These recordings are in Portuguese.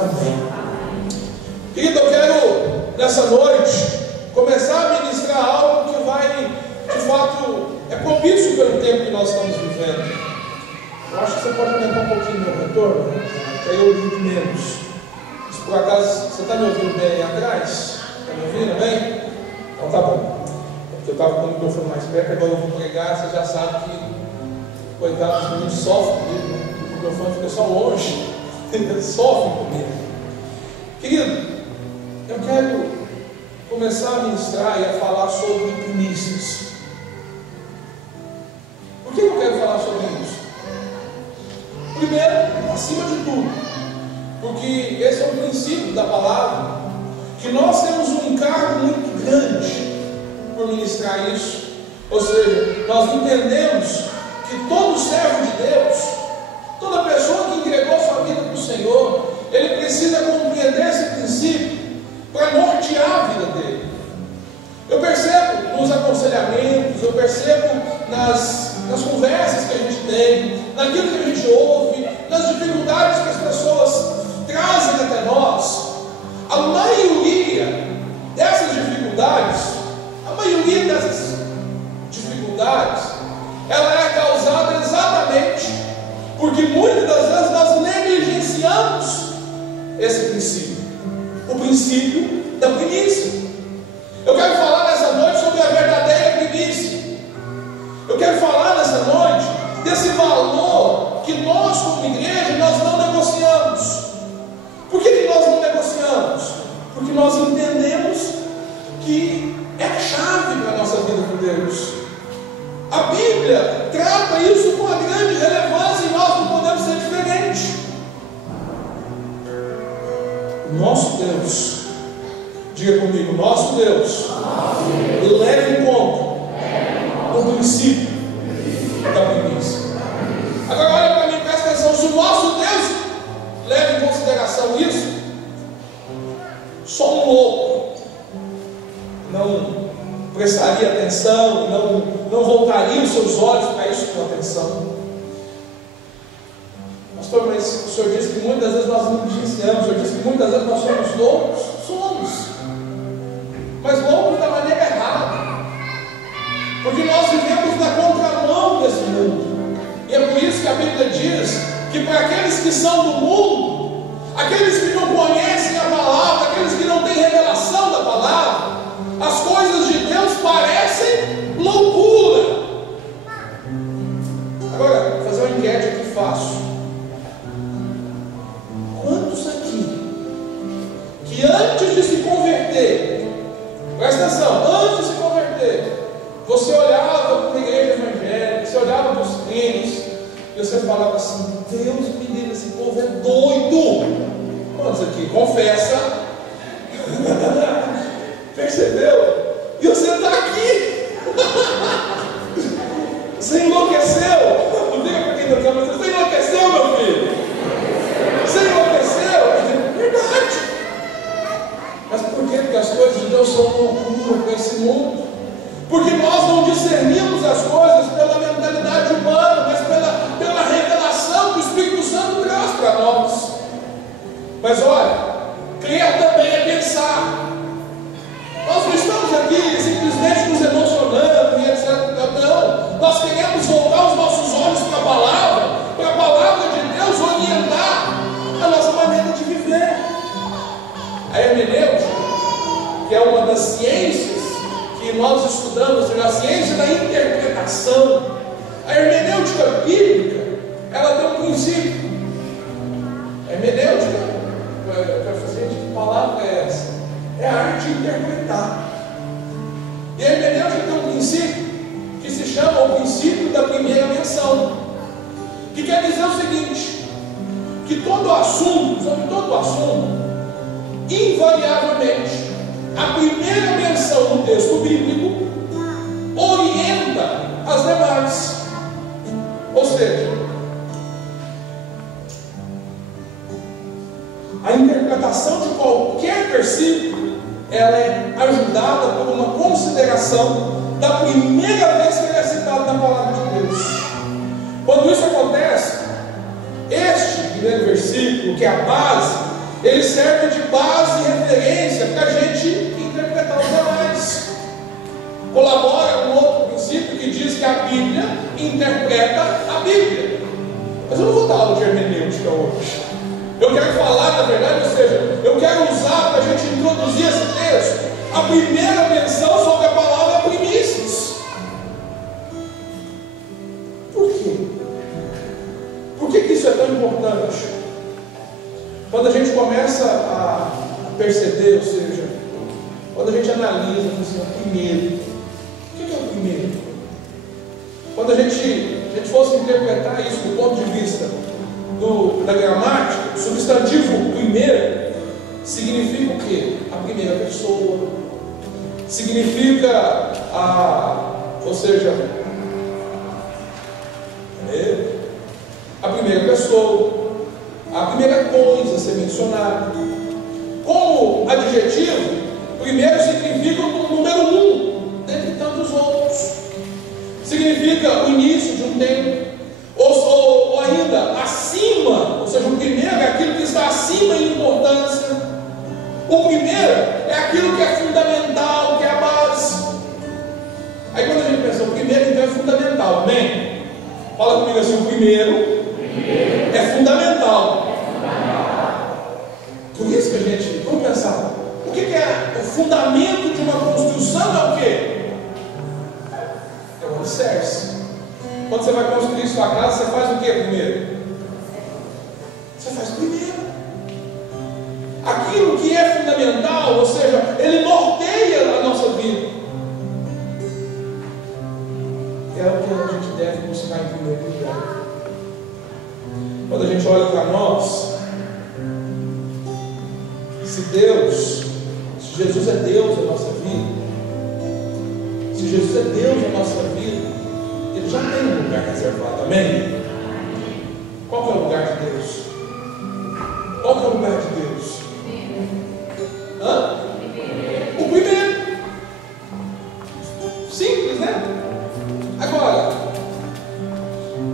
Amém. Querido, eu quero nessa noite começar a ministrar algo que vai, de fato, é propício pelo tempo que nós estamos vivendo. Eu acho que você pode aumentar um pouquinho meu retorno, que aí eu ouvi menos. Se por acaso você está me ouvindo bem aí atrás, está me ouvindo bem? Então tá bom. Porque eu estava com o microfone mais perto, agora eu vou pregar, você já sabe que, coitado, os meninos sofrem comigo, né? O microfone fica só longe, eles sofrem comigo. Querido, eu quero começar a ministrar e a falar sobre primícias. Por que eu quero falar sobre isso? Primeiro, acima de tudo, porque esse é o princípio da palavra, que nós temos um encargo muito grande por ministrar isso. Ou seja, nós entendemos que todo servo de Deus, toda pessoa que entregou sua vida para o Senhor, ele precisa compreender esse princípio para nortear a vida dele. Eu percebo nos aconselhamentos, eu percebo nas conversas que a gente tem, naquilo que a gente ouve, nas dificuldades que as pessoas trazem até nós. A maioria dessas dificuldades, ela é causada exatamente porque muitas das vezes nós negligenciamos esse princípio, o princípio da primícia. Eu quero falar nessa noite sobre a verdadeira primícia. Eu quero falar nessa noite desse valor que nós, como igreja, nós não negociamos. Por que nós não negociamos? Porque nós entendemos que é a chave para a nossa vida com Deus. A Bíblia trata isso com uma grande relevância e nós não podemos ser diferentes. Nosso Deus, diga comigo, nosso Deus, leve em conta o princípio da primícia. Agora olha para mim, presta atenção. Se o nosso Deus leva em consideração isso, só um louco não prestaria atenção, não voltaria os seus olhos para isso com atenção. Pastor, mas o senhor disse que muitas vezes nós negligenciamos, o senhor disse que muitas vezes nós somos loucos. Somos, mas loucos da maneira errada, porque nós vivemos na contramão desse mundo. E é por isso que a Bíblia diz que para aqueles que são do mundo, aqueles que não conhecem a palavra, aqueles que não têm revelação da palavra, as coisas de Deus parecem loucura. Agora, vou fazer uma enquete aqui fácil. Quantos aqui que antes de se converter, presta atenção, antes de se converter, você olhava para uma igreja evangélica, você olhava para os crentes e você falava assim: Deus me livre, esse povo é doido. Quantos aqui? Confessa. Percebeu? E você está aqui. Você enlouqueceu. Não diga para quem está falando, você enlouqueceu, meu filho. Você enlouqueceu. É verdade. Mas por quê? Porque as coisas de Deus são loucura para esse mundo. Porque nós não discernimos as coisas pela mentalidade humana, mas pela revelação que o Espírito Santo traz para nós. Mas olha, crer também é pensar. Nós não estamos aqui simplesmente nos emocionando e etc. Não, nós queremos voltar os nossos olhos para a palavra de Deus orientar a nossa maneira de viver. A hermenêutica, que é uma das ciências que nós estudamos, a ciência da interpretação, a hermenêutica bíblica, ela tem um princípio. A hermenêutica, que palavra é essa? É a arte de interpretar. E a hermenêutica tem um princípio que se chama o princípio da primeira menção, que quer dizer o seguinte: que todo assunto, sobre todo assunto, invariavelmente, a primeira menção no texto bíblico orienta as demais. Ou seja, a interpretação de qualquer versículo, ela é ajudada por uma consideração da primeira vez que ele é citado na palavra de Deus. Quando isso acontece, este primeiro versículo, que é a base, ele serve de base e referência para a gente interpretar os demais. Colabora com outro princípio que diz que a Bíblia interpreta a Bíblia. Mas eu não vou dar aula de hermenêutica hoje. Eu quero falar, na verdade, ou seja, eu quero usar para a gente introduzir esse texto a primeira menção sobre a palavra primícias. Por quê? Por que isso é tão importante? Quando a gente começa a perceber, ou seja, quando a gente analisa, assim, primeiro, o que é o primeiro? Quando a gente fosse interpretar isso do ponto de vista da gramática, o substantivo primeiro significa o quê? A primeira pessoa, significa ou seja, a primeira pessoa, a primeira coisa a ser mencionada. Como adjetivo, primeiro significa o número 1, dentre tantos outros. Significa o início de um tempo, ou ainda acima, ou seja, o primeiro é aquilo que está acima em importância. O primeiro é aquilo que é fundamental, que é a base. Aí quando a gente pensa, o primeiro então é fundamental, amém? Fala comigo assim, o primeiro é fundamental. Por isso que a gente, vamos pensar, o que é o fundamento de uma construção? É o quê? É o alicerce. Quando você vai construir sua casa, você faz o que primeiro? Você faz primeiro. Aquilo que é fundamental, ou seja, ele norteia a nossa vida. É o que a gente deve buscar em primeiro lugar. Quando a gente olha para nós, se Jesus é Deus na nossa vida, se Jesus é Deus na nossa vida, Ele já tem um lugar reservado, amém? Qual que é o lugar de Deus? Qual que é o lugar de Deus? O primeiro. Simples, né? Agora,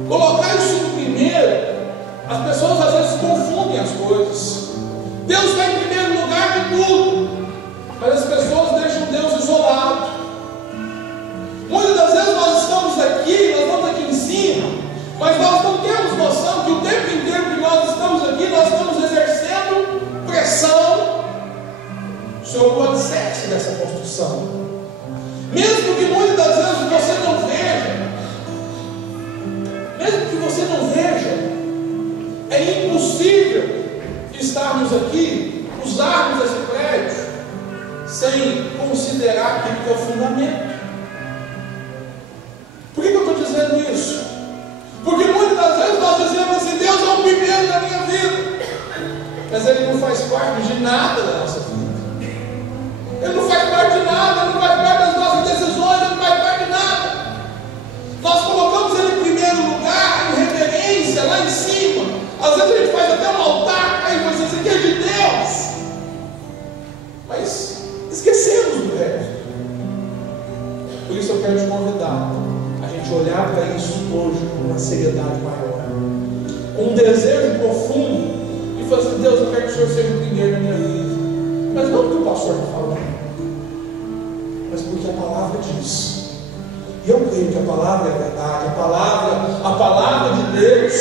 colocar isso no primeiro, as pessoas às vezes confundem as coisas. Deus está em primeiro lugar de tudo, mas as pessoas deixam Deus isolado. Muitas das vezes nós estamos aqui, nós estamos aqui em cima, mas nós não temos noção que o tempo inteiro que nós estamos aqui, nós estamos exercendo pressão sobre o alicerce dessa construção. Mesmo que muitas das vezes você não veja, é impossível estarmos aqui, usarmos esse prédio, sem considerar aquilo que é o fundamento. Por que eu estou dizendo isso? Porque muitas das vezes nós dizemos assim, Deus é o primeiro da minha vida, mas Ele não faz parte de nada da nossa vida. Ele não faz parte de nada, Ele não faz parte das nossas decisões, Ele não faz parte de nada. Nós colocamos Ele em primeiro lugar, em reverência, lá em cima. Às vezes a gente faz até um altar, aí você diz, isso aqui é de Deus. Mas esquecemos do resto. Por isso eu quero te convidar a gente olhar para isso hoje com uma seriedade maior, com um desejo profundo e falar assim, Deus, eu quero que o Senhor seja o primeiro na minha vida. Mas não porque o pastor está falando, mas porque a palavra diz. E eu creio que a palavra é verdade. A palavra de Deus,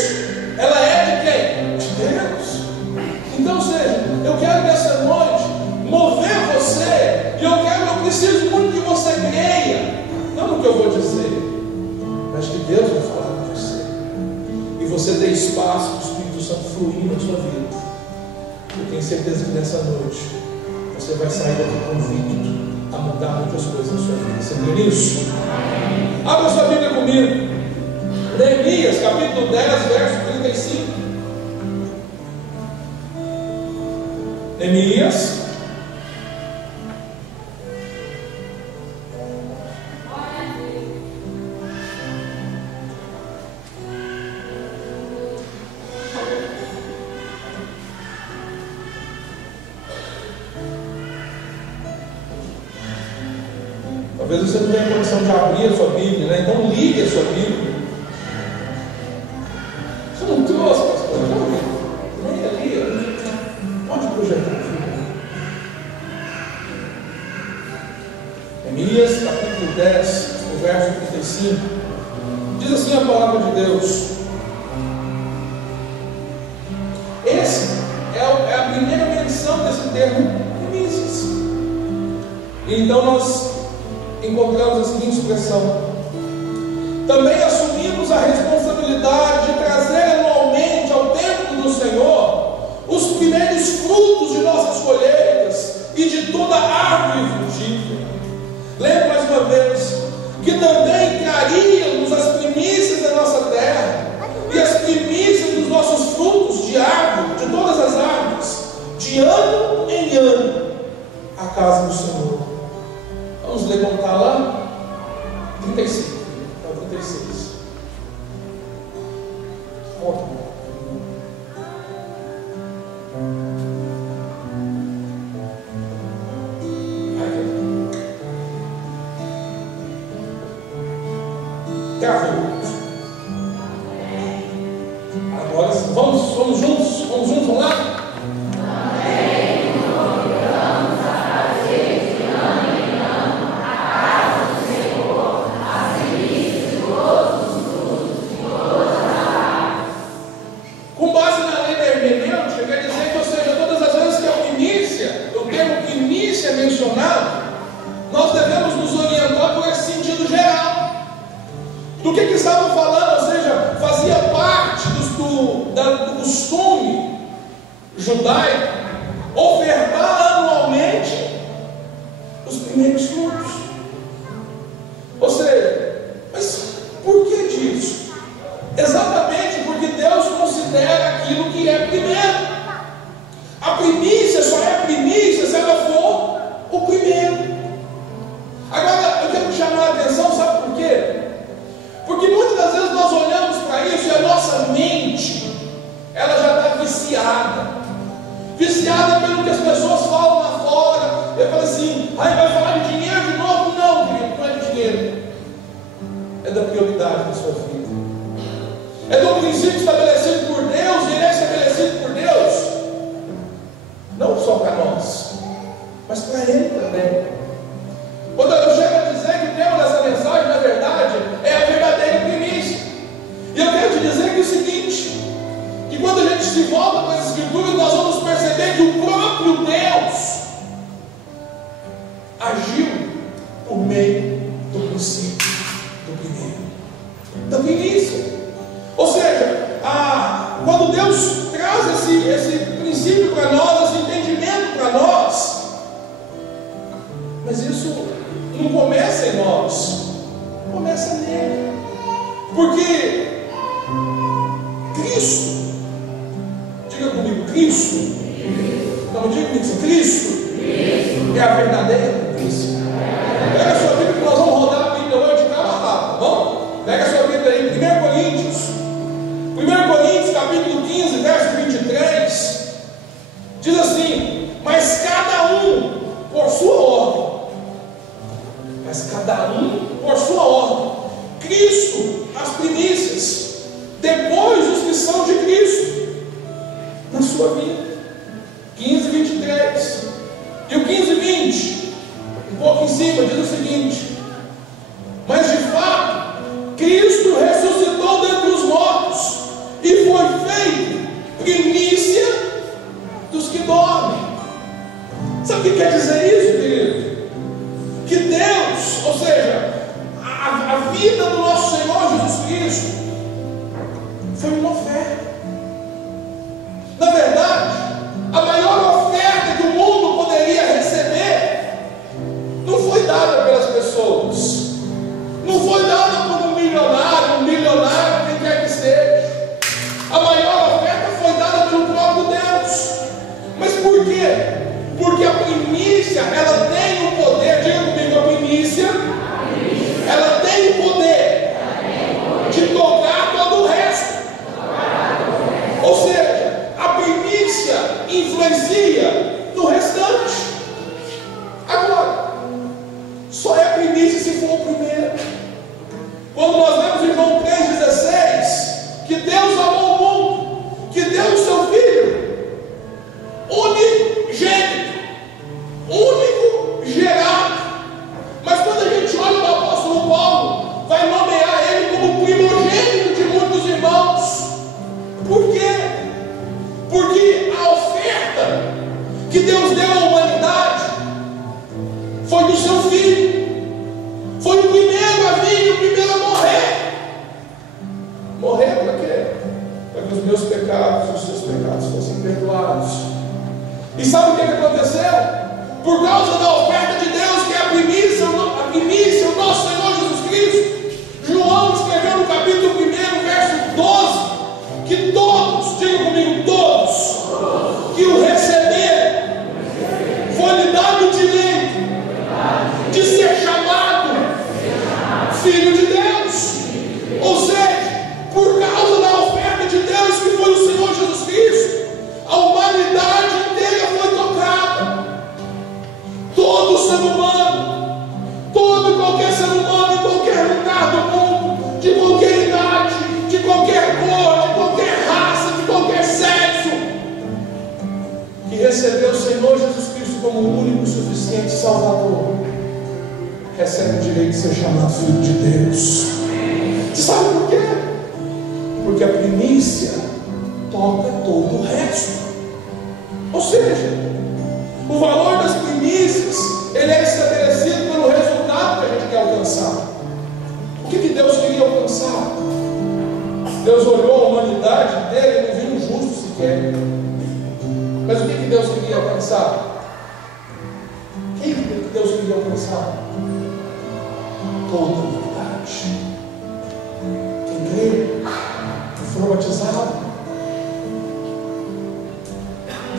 ela é de quem? De Deus. Então, seja, eu quero nessa noite mover você, e eu preciso muito que você creia, não no que eu vou dizer, mas que Deus vai falar com você, e você tem espaço para o Espírito Santo fluir na sua vida. Eu tenho certeza que nessa noite você vai sair daqui convicto a mudar muitas coisas na sua vida. Você crê nisso? Abra sua Bíblia comigo, Neemias capítulo 10, verso 35. Neemias talvez você não tenha condição de abrir a sua Bíblia, né? Então ligue a sua Bíblia. Você não trouxe, pastor? Nem ali, pode projetando o filho. Neemias, capítulo 10, o verso 35, diz assim a palavra de Deus. Essa é a primeira menção desse termo, primícias. E então nós encontramos a seguinte expressão: também assumimos a responsabilidade de trazer anualmente ao templo do Senhor os primeiros frutos de nossas colheitas e de toda árvore frutífera. Lembro mais uma vez que também traríamos as primícias da nossa terra e as primícias dos nossos frutos de árvore, de todas as árvores, de ano em ano, à casa do Senhor. Vamos ler como está lá? 35 ao 36. Ótimo. Agora vamos juntos? Vamos lá? Com base na lei da hermenêutica, quer dizer que, ou seja, todas as vezes que o termo primícia é mencionado, nós devemos nos orientar por esse sentido geral. Do que estavam falando, ou seja, fazia parte do costume judaico ofertar anualmente os primeiros frutos. Ou seja, mas por que disso? Exatamente porque Deus considera aquilo que é primeiro. A primícia só é primícia se ela for o primeiro. Agora, eu quero chamar a atenção, sabe por quê? Porque muitas das vezes nós olhamos para isso e a nossa mente, ela já está viciada pelo que as pessoas falam lá fora. Eu falo assim: vai falar de dinheiro de novo? Não, querido, não é de dinheiro, é da prioridade da sua vida, é do princípio estabelecido por Deus. E ele é estabelecido por Deus não só para nós, mas para Ele também. Quando eu chego a dizer que o tema dessa mensagem, na verdade, é a verdadeira primícia. E eu quero te dizer que é o seguinte: que quando a gente se volta para as Escrituras, nós vamos perceber que o próprio Deus agiu por meio do princípio do primeiro, da primícia. Ou seja, quando Deus traz esse princípio para nós, esse entendimento para nós, mas isso não começa em nós, começa nele. Porque Cristo, diga comigo, Cristo, não diga comigo, Cristo é a verdadeira primícia. Pega a sua Bíblia que nós vamos rodar a Bíblia hoje de cabo a rabo, tá bom? Pega a sua Bíblia aí, 1 Coríntios capítulo 15, verso 23, diz assim: mas cada um por sua ordem, Cristo as primícias, depois os que são de Cristo na sua vida. 15, 23 e o 15, 20, um pouco em cima, diz o seguinte: mas de fato Cristo ressuscitou dentre os mortos e foi feito primícia dos que dormem. Sabe o que quer dizer isso, querido? Que Deus, ou seja, a vida do nosso Senhor Jesus Cristo foi uma oferta. Na verdade, a maior oferta que o mundo poderia receber não foi dada pelas pessoas, não foi dada por um milionário, quem quer que seja. A maior oferta foi dada pelo próprio Deus. Mas por quê? Porque a primícia, ela tem o poder, diga comigo, a primícia, ela tem o poder de tocar todo o resto. Ou seja, a primícia influencia no restante. Agora, só é primícia se for o primeiro. Quando nós lemos em João 3,16, que Deus amou o mundo, que deu o seu Filho único, que Deus deu à humanidade foi do seu Filho. Foi o primeiro a vir, o primeiro a morrer. Morrer para quê? Para que os meus pecados e os seus pecados fossem perdoados. E sabe o que aconteceu? Por causa da oferta de Deus, que é a primícia, o nosso Senhor Jesus Cristo, João escreveu no capítulo 1, verso 12, que todos, diga comigo, todos, que o receberam, foi-lhe dado o direito de ser chamado Filho de Deus. Ou seja, por causa da oferta de Deus, que foi o Senhor Jesus Cristo, a humanidade inteira foi tocada. Todo ser humano, todo e qualquer ser humano, em qualquer lugar do mundo, de qualquer idade, de qualquer cor, de qualquer raça, de qualquer sexo, que recebeu o Senhor Jesus Cristo como o único e suficiente Salvador, recebe o direito de ser chamado Filho de Deus. Você sabe por quê? Porque a primícia toca todo o resto. Ou seja, o valor das primícias, ele é estabelecido pelo resultado que a gente quer alcançar. O que Deus queria alcançar? Deus olhou a humanidade inteira e não viu um justo sequer. Mas o que Deus queria alcançar? Quem que Deus queria alcançar? Toda a humanidade. Quem crê, quem for batizado,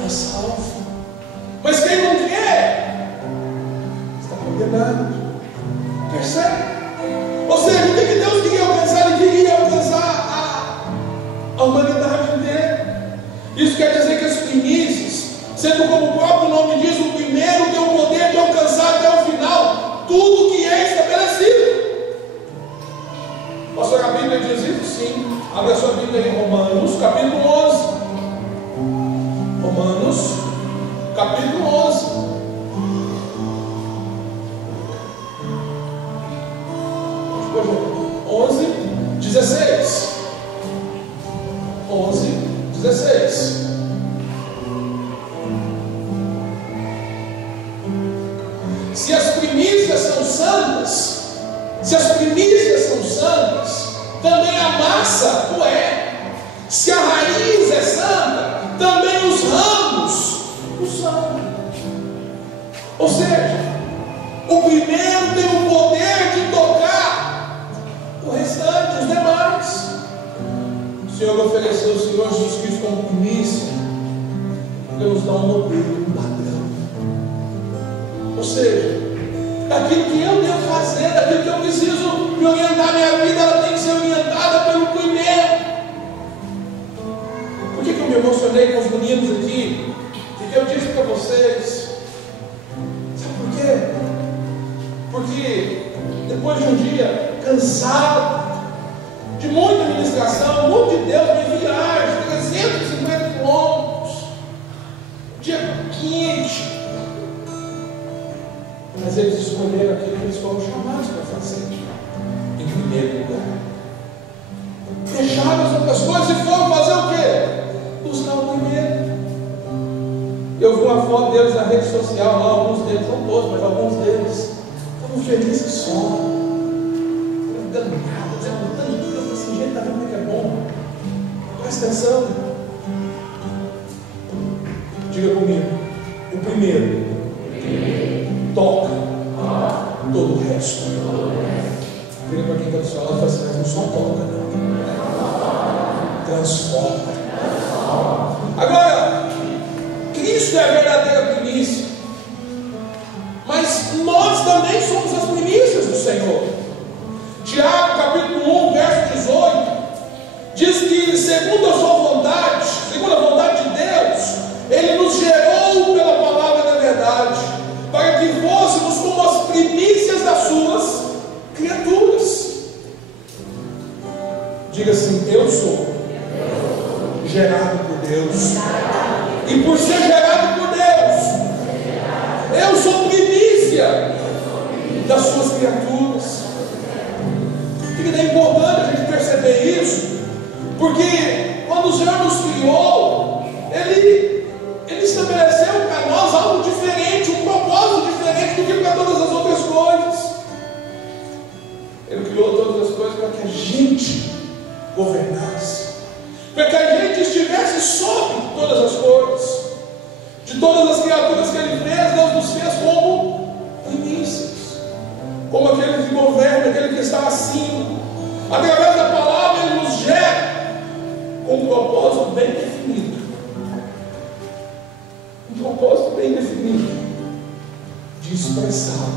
é salvo. Mas quem não quer, está condenado. Percebe? Ou seja, o que Deus queria alcançar? Ele queria alcançar a humanidade inteira. Isso quer dizer que as primícias, sendo como o próprio nome diz, o primeiro tem o poder de alcançar até o final tudo que é estabelecido. Pastor, a Bíblia diz isso? Sim. Abre a sua Bíblia em Romanos, capítulo 11. Romanos, capítulo 11. Hoje, 11, 16. 11, 16. Se as primícias são santas, também a massa o é. Se a raiz é santa, também os ramos o são. Ou seja, o primeiro tem o poder de tocar o restante, os demais. O Senhor ofereceu o Senhor Jesus Cristo como primícia, para nos dar um modelo, um padrão. Ou seja, daquilo que eu devo fazer, daquilo que eu preciso me orientar, minha vida ela tem que ser orientada pelo primeiro. Por que eu me emocionei com os meninos aqui? Porque eu disse para vocês, sabe por quê? Porque depois de um dia cansado, de muita ministração, muito de Deus, de viagem, 350 quilômetros, dia quente, mas eles escolheram aquilo que eles foram chamados para fazer, em primeiro lugar. Deixaram as outras coisas e foram fazer o quê? Buscar o primeiro. Eu vi uma foto deles na rede social, lá, alguns deles, não todos, mas alguns deles, estavam felizes só, dando nada, dizendo tanto, eu falei assim, gente, tá vendo como é que é bom? Presta atenção. Diga comigo, o primeiro toca todo o resto. Vira para quem está do seu lado e fala assim, mas não só toca, não. Transforma. Agora, Cristo é a verdadeira primícia, mas nós também somos as primícias do Senhor. Tiago, capítulo 1, verso 18, diz que segundo a sua vontade, segundo a vontade de Deus, Ele nos gerou pela palavra da verdade, para que fôssemos como as primícias das suas criaturas. Diga assim, eu sou gerado por Deus, e por ser gerado por Deus, eu sou primícia das suas criaturas. É importante a gente perceber isso, porque quando o Senhor nos criou, Ele estabeleceu para nós algo diferente, um propósito diferente do que para todas as outras coisas. Ele criou todas as coisas para que a gente governasse, para que a gente estivesse sobre todas as coisas. De todas as criaturas que Ele fez, Deus nos fez como primícias, como aquele que governa, aquele que está acima. Através da palavra Ele nos gera com um propósito bem definido. Um propósito bem definido de expressar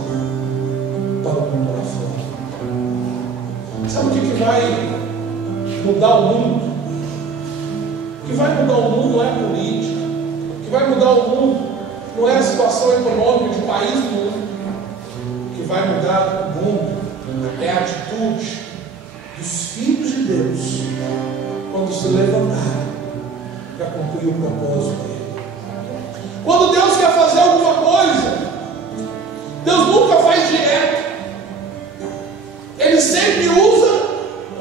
para o mundo lá fora. Sabe o que vai mudar o mundo? O que vai mudar o mundo não é a política. O que vai mudar o mundo não é a situação econômica de país do mundo. O que vai mudar o mundo é a atitude dos filhos de Deus quando se levantarem para cumprir o propósito dele. Quando Deus quer fazer alguma coisa, Deus nunca faz direto. Ele sempre usa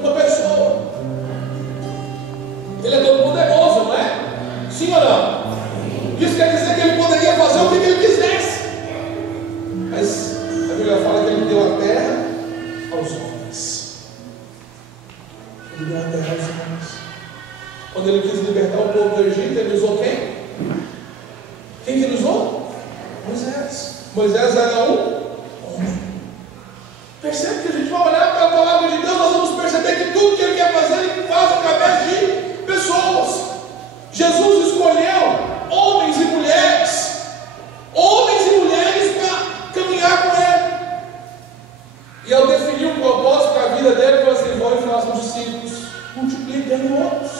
uma pessoa. Ele é todo poderoso, não é? Sim ou não? Isso quer dizer que Ele poderia fazer o que Ele quisesse. Mas a Bíblia fala que Ele deu a terra aos homens. Ele deu a terra aos homens. Quando Ele quis libertar o povo do Egito, Ele usou quem? Quem que Ele usou? Moisés. Moisés era um homem. Percebe que a gente vai olhar para a palavra de Deus, nós vamos perceber que tudo que Ele quer fazer, Ele faz através de pessoas. Jesus escolheu homens e mulheres para caminhar com Ele. E ao definir o propósito da vida dele, ele falou assim: vão e façam discípulos, multipliquem outros.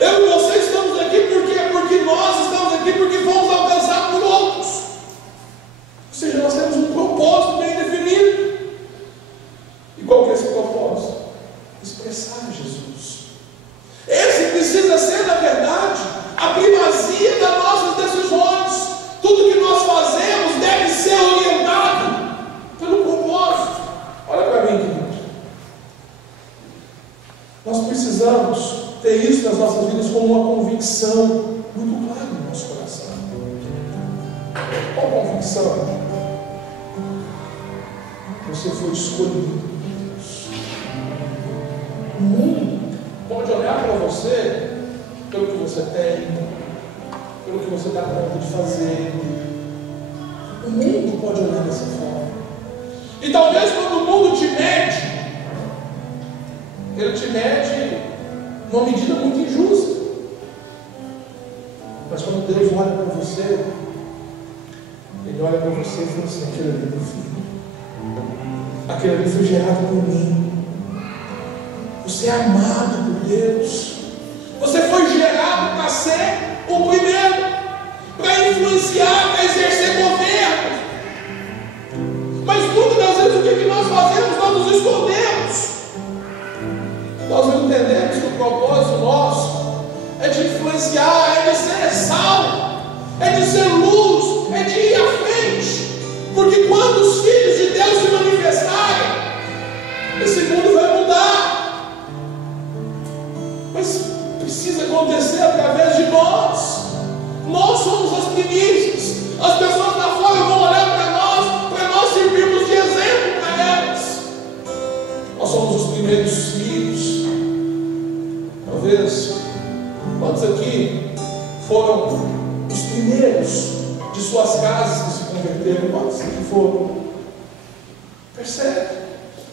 Eu e você estamos aqui porque nós estamos aqui porque fomos alcançados por outros. Ou seja, nós temos um propósito bem definido. E qual que é esse propósito? Expressar Jesus. Esse precisa ser, na verdade, a primazia das nossas decisões. Tudo que nós fazemos deve ser orientado pelo propósito. Olha para mim, querido. Nós precisamos ter isso nas nossas vidas como uma convicção muito clara no nosso coração. Qual convicção? Você foi escolhido por Deus. O mundo pode olhar para você pelo que você tem, pelo que você dá conta de fazer. O mundo pode olhar dessa forma. E talvez quando o mundo te mede, ele te mede numa medida muito injusta. Mas quando Deus olha para você, Ele olha para você e fala assim: aquele ali é meu filho, aquele ali foi gerado por mim. Você é amado por Deus. Você foi gerado para ser o primeiro, para influenciar, para exercer governo. Mas muitas das vezes o que nós fazemos? Nós nos escondemos. Nós não entendemos que o propósito nosso é de influenciar, é de ser sal, é de ser luz, é de ir à frente. Porque quando os filhos de Deus se manifestarem, esse mundo vai mudar. Mas precisa acontecer através de nós. Nós somos as primícias. As pessoas lá fora vão olhar para nós servirmos de exemplo para elas. Nós somos os primeiros filhos. Talvez quantos aqui foram os primeiros de suas casas que se converteram? Quantos aqui foram? Percebe?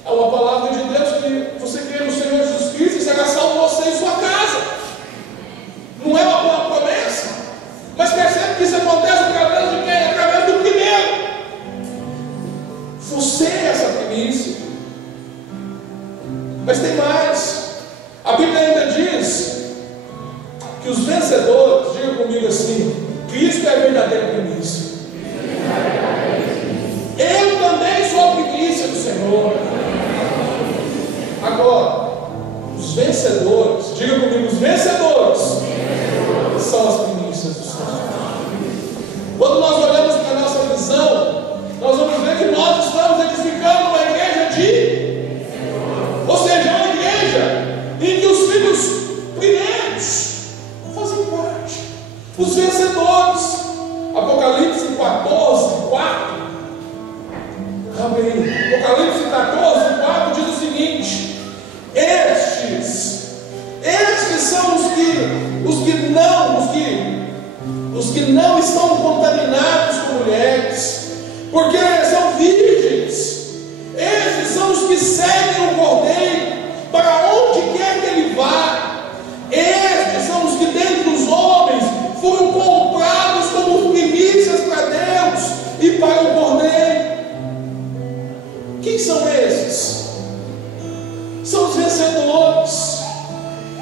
É uma palavra de Deus que você crê no Senhor Jesus Cristo e será salvo você e sua casa. Não é uma boa promessa? Mas percebe que isso acontece através de quem? Através do primeiro. Você é essa primícia. Mas tem mais. A Bíblia ainda diz que os vencedores, diga comigo assim: Cristo é a verdadeira primícia. Eu também sou a primícia do Senhor. Agora, os vencedores, diga comigo, os vencedores são as primícias do Senhor. Quando nós olhamos para a nossa visão, nós vamos ver que nós estamos edificando uma igreja ou seja, uma igreja em que os filhos primeiros fazem parte, os vencedores. Apocalipse contaminados com mulheres, porque são virgens. Esses são os que seguem o Cordeiro para onde quer que ele vá. Estes são os que dentre os homens foram comprados como primícias para Deus e para o Cordeiro. Quem são esses? São os vencedores.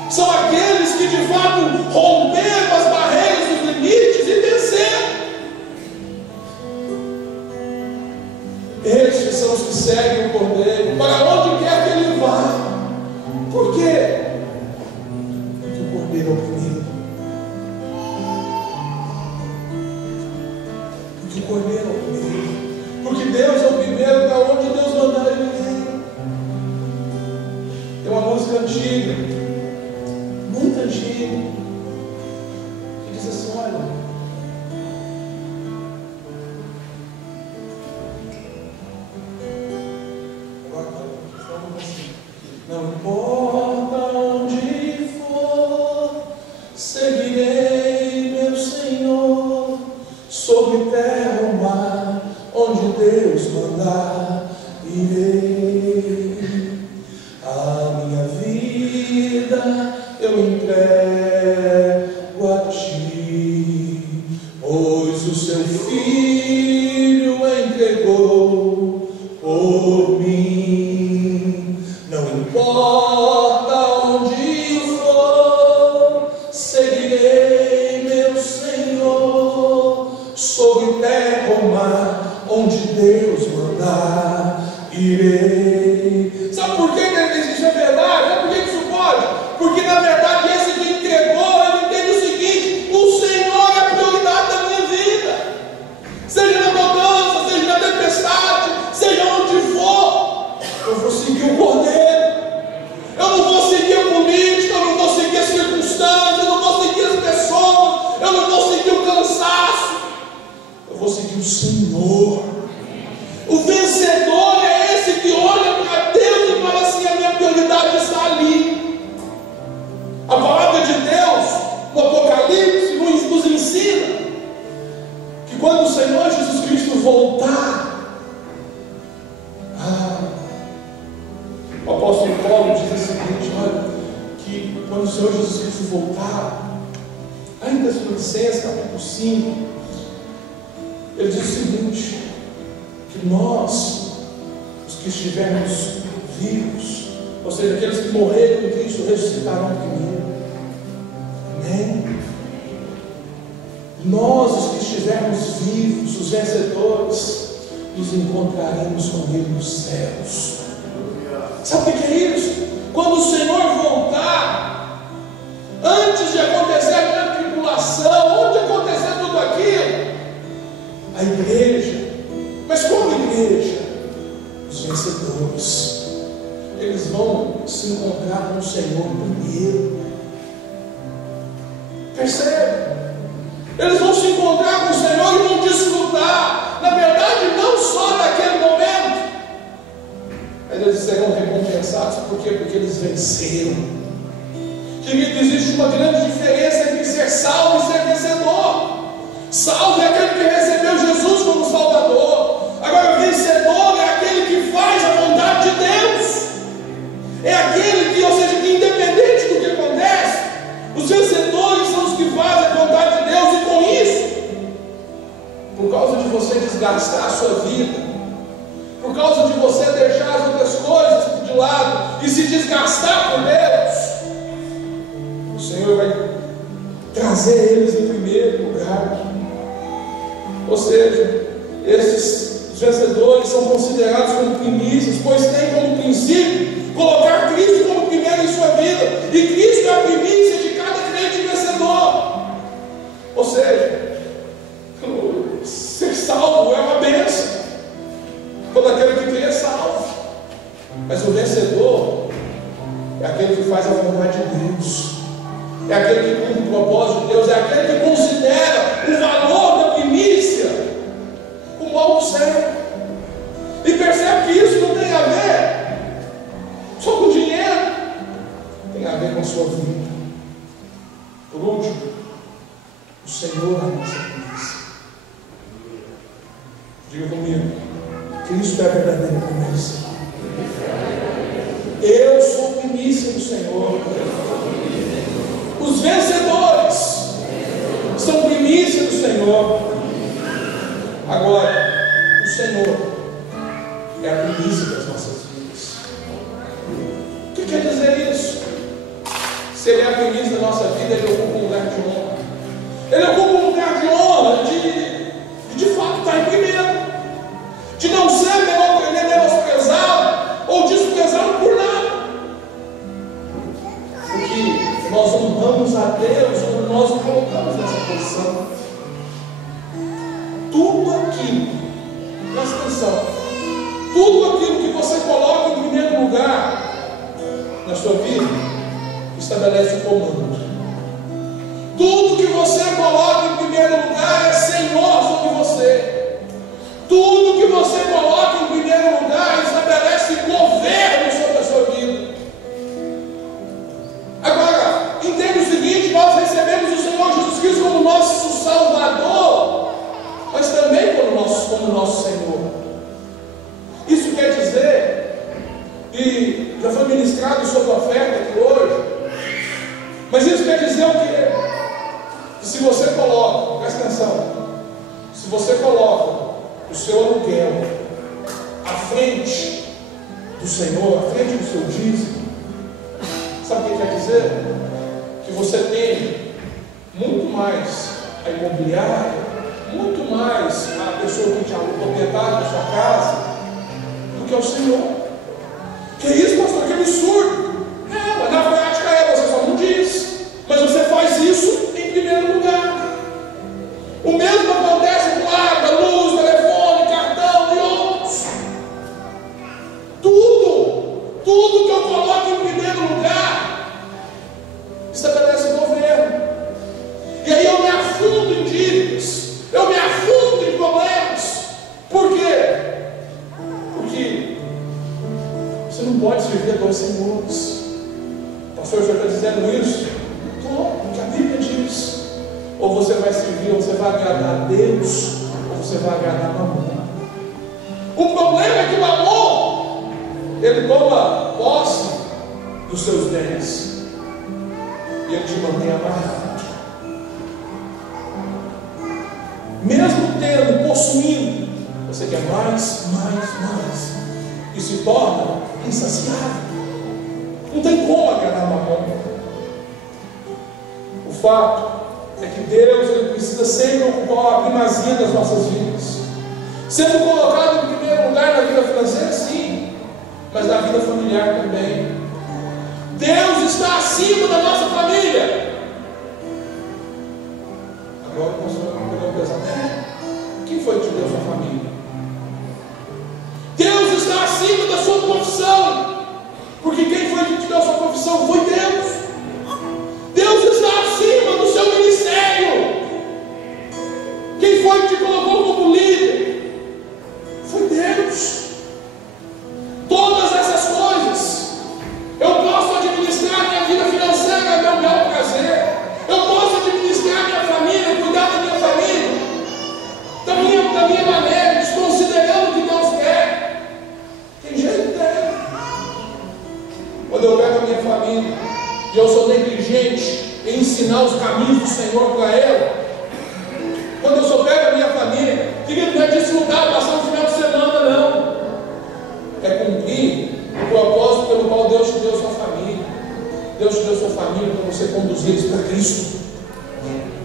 São aqueles que de fato romperam as barreiras dos limites e venceram. Estes são os que seguem o Cordeiro para onde quer que ele vá. Por quê? Porque o Cordeiro é o primeiro. Porque o Cordeiro é o primeiro. Porque Deus é o primeiro para onde Deus mandar ele ir. Tem uma música antiga, muito antiga, que diz assim: olha, não importa onde for, seguirei meu Senhor, sobre terra ou mar, onde Deus mandar, irei. A minha vida eu entrego a ti, pois o seu Filho entregou por mim. Não importa onde for, seguirei meu Senhor, sobre terra ou mar, onde Deus mandar, irei. Sabe por que isso é verdade? Sabe por que isso pode? Porque na verdade esse que entregou, ele entende o seguinte: o Senhor é a prioridade da minha vida. Seja na bonança, seja na tempestade, seja onde for, eu vou seguir o Cordeiro. Eu não vou seguir a política, eu não vou seguir as circunstâncias, eu não vou seguir as pessoas, eu não vou seguir o cansaço, eu vou seguir o Senhor. O vencedor é esse que olha para Deus e fala assim: a minha prioridade está ali. A palavra de Deus no Apocalipse nos ensina que quando o Senhor Jesus Cristo voltar, o apóstolo Paulo diz o seguinte: olha, que quando o Senhor Jesus Cristo voltar, lá em Tessalonicenses capítulo 5, ele diz o seguinte: que nós, os que estivermos vivos, ou seja, aqueles que morreram em Cristo, ressuscitarão primeiro. Amém? Nós, os que estivermos vivos, os vencedores, nos encontraremos com Ele nos céus. Sabe o que é isso? Quando o Senhor voltar, antes de acontecer a grande tribulação, antes de acontecer tudo aquilo, a igreja, mas como igreja? Os vencedores, eles vão se encontrar com o Senhor primeiro. Percebe? Eles vão se encontrar com o Senhor e vão desfrutar, na verdade, não só naquele momento, mas eles serão recompensados. Por quê? Porque eles venceram. Querido, existe uma grande diferença entre ser salvo e ser vencedor. Salvo é aquele que recebeu Jesus como Salvador. Agora, vencedor é aquele que faz a vontade de Deus. É aquele que, ou seja, que independente do que acontece, os vencedores são os que fazem a vontade de Deus. E com isso, por causa de você desgastar a sua vida, por causa de você deixar as outras coisas de lado e se desgastar com Deus, o Senhor vai trazer eles em primeiro lugar. Ou seja, esses vencedores são considerados como primícias, pois têm como princípio colocar Cristo como primeiro em sua vida, e Cristo é a primícia de cada crente vencedor. Ou seja, ser salvo é uma bênção. Todo aquele que crê é salvo, mas o vencedor é aquele que faz a vontade de Deus, é aquele que cumpre o propósito de Deus, é aquele que considera o valor da primícia como algo sério, e percebe que isso não tem a ver só com dinheiro, tem a ver com a sua vida. Por último, o Senhor é a nossa primícia. Diga comigo: Cristo é a verdadeira primícia. Eu sou primícia do Senhor. Os vencedores são primícia do Senhor. Agora, o Senhor é a primícia das nossas vidas. O que quer dizer isso? Se Ele é a primícia da nossa vida, Ele ocupa um lugar de honra. Ele ocupa um lugar de honra de fato estar em primeiro, de não ser menosprezado ou desprezado por nada, porque nós honramos a Deus quando nós o colocamos nessa posição. Tudo aquilo, presta atenção, tudo aquilo que você coloca em primeiro lugar na sua vida estabelece o comando. Tudo que você coloca em primeiro lugar é Senhor sobre você. Tudo que você coloca em primeiro lugar estabelece governo sobre a sua vida. Agora, entenda o seguinte: nós recebemos o Senhor Jesus Cristo como nosso Salvador, mas também como nosso Senhor. Isso quer dizer, e já foi ministrado sobre a oferta aqui hoje, mas isso quer dizer o quê? Que se você coloca, presta atenção, se você coloca o seu aluguel à frente do Senhor, à frente do seu dízimo, sabe o que quer dizer? Que você tem muito mais a imobiliária, muito mais a pessoa que te aluga, o proprietário da sua casa, do que ao Senhor. Que isso, pastor? Que absurdo! Mas na prática você só não diz, mas você faz isso em primeiro lugar. O mesmo acontece com água, luz, telefone, cartão e outros. Tudo que eu coloco em primeiro lugar estabelece governo. E aí eu me afundo em dívidas, eu me afundo em problemas. Por quê? Porque você não pode servir a dois senhores. O pastor já está dizendo isso? Porque a Bíblia diz: ou você vai servir, ou você vai agradar a Deus, ou você vai agradar a Mamon. O problema é que o Mamon, ele toma posse dos seus bens e ele te mantém amarrado. Mesmo tendo, possuindo, você quer mais, e se torna insaciável. Não tem como agradar a Mamon. O fato é que Deus, Ele precisa sempre ocupar a primazia das nossas vidas, sendo colocado em primeiro lugar na vida financeira, sim, mas na vida familiar também. Deus está acima da nossa família. Agora o pastor pegou pesado. Quem foi que te deu sua família? Deus está acima da sua profissão, porque quem foi que te deu sua profissão? Foi Deus. Deus está acima do seu ministério. Quem foi que te colocou como líder? Foi Deus. Todas essas coisas eu posso administrar minha vida financeira a meu bel prazer. Eu posso administrar minha família, cuidar da minha família da minha maneira, desconsiderando o que Deus quer. Tem jeito? Tem. Quando eu pego a minha família e eu sou negligente em ensinar os caminhos do Senhor para ela, quando eu só pego a minha família, querido, não é desfrutar, passar um final de semana, não. É cumprir o propósito pelo qual Deus te deu sua família. Deus te deu sua família para você conduzir eles para Cristo.